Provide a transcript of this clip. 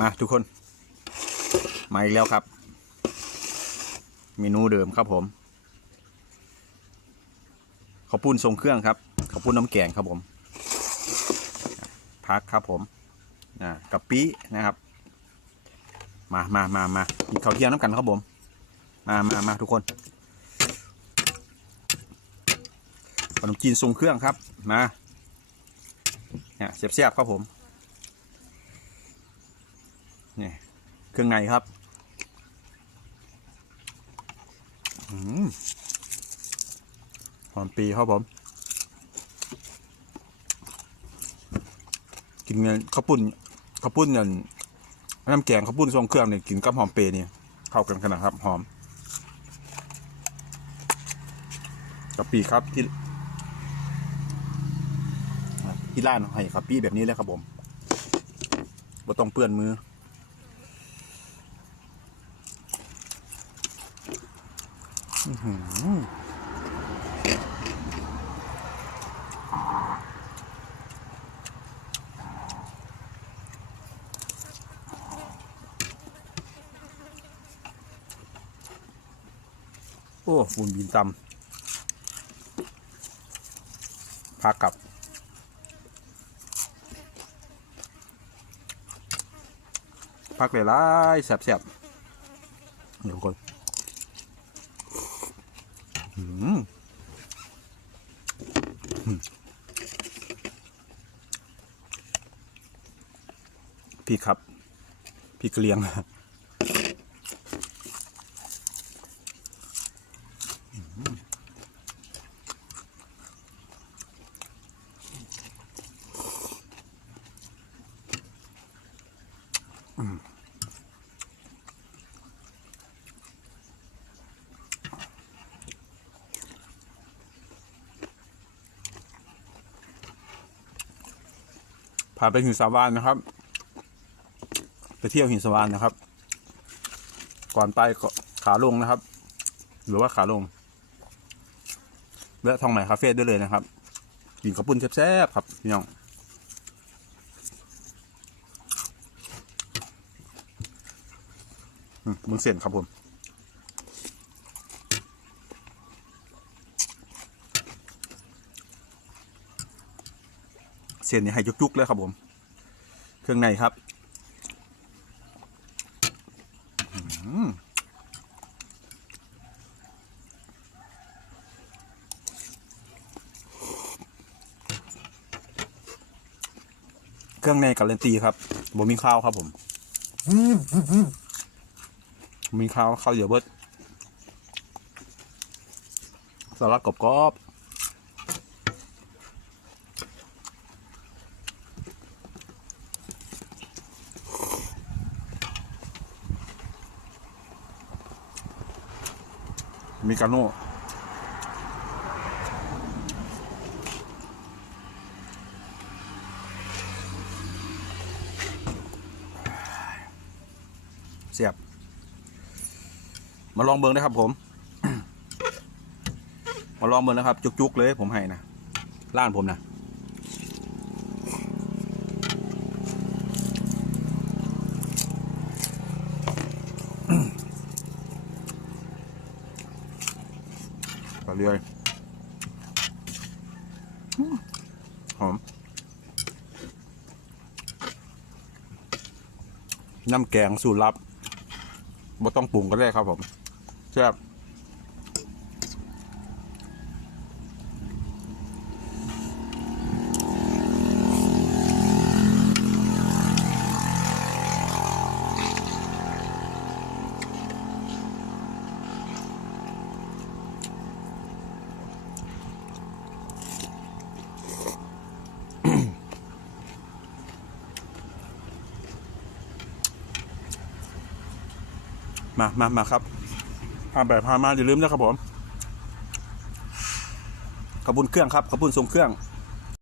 มาทุกคน มาอีกแล้วครับ เมนูเดิมครับผมข้าวปุ้นทรงเครื่องครับข้าวปุ้นน้ำแกงครับผมพักครับผมอ่ากะปินะครับ มามามามากินข้าวเที่ยงน้ำกันครับผม มามามาทุกคนขนมจีนทรงเครื่องครับ มาเนี่ยเสียบๆครับผม นี่เครื่องในครับหอมปีครับผมกินเงินข้าวปุ้นข้าวปุ้นเงินน้ำแกงข้าวปุ้นทรงเครื่องเนี่ยกินกับหอมเปรย์นี่เข้ากันขนาดครับหอมกะปิครับที่ที่ร้านให้กะปิแบบนี้เลยครับผมบ่ต้องเปื้อนมือ อื้อหือ โอ้ฝุ่นบินตำพากับ พักเลยล่ายแสบๆเดี๋ยวก่อน พี่ครับ พี่เกลียง พานไปหินสาวานนะครับ ไปเที่ยวหินสาวานนะครับ ก่อนไปก็ขาลงนะครับ หรือว่าขาลงแวะทองใหม่คาเฟ่ด้วยเลยนะครับกินข้าวปุ้นแซ่บๆครับพี่น้องมมึงเส้นครับผม เส้นนี่ให้จุกๆเลยครับผม เครื่องในครับเครื่องในการันตีครับบ่มีข้าวครับผมมีข้าวข้าวเยอะเบิดสลัดกรอบๆ มีกาโน่เสียบ มาลองเบิงนะครับผม มาลองเบิงนะครับ จุกๆเลยผมให้นะร้านผมนะไป เรื่อยหอม น้ำแกงสูตรลับบ่ต้องปรุงก็ได้ครับผมแซ่บ มามามาครับพาแบบพามาอย่าลืมนะครับผมขบุนเครื่องครับขบุนทรงเครื่อง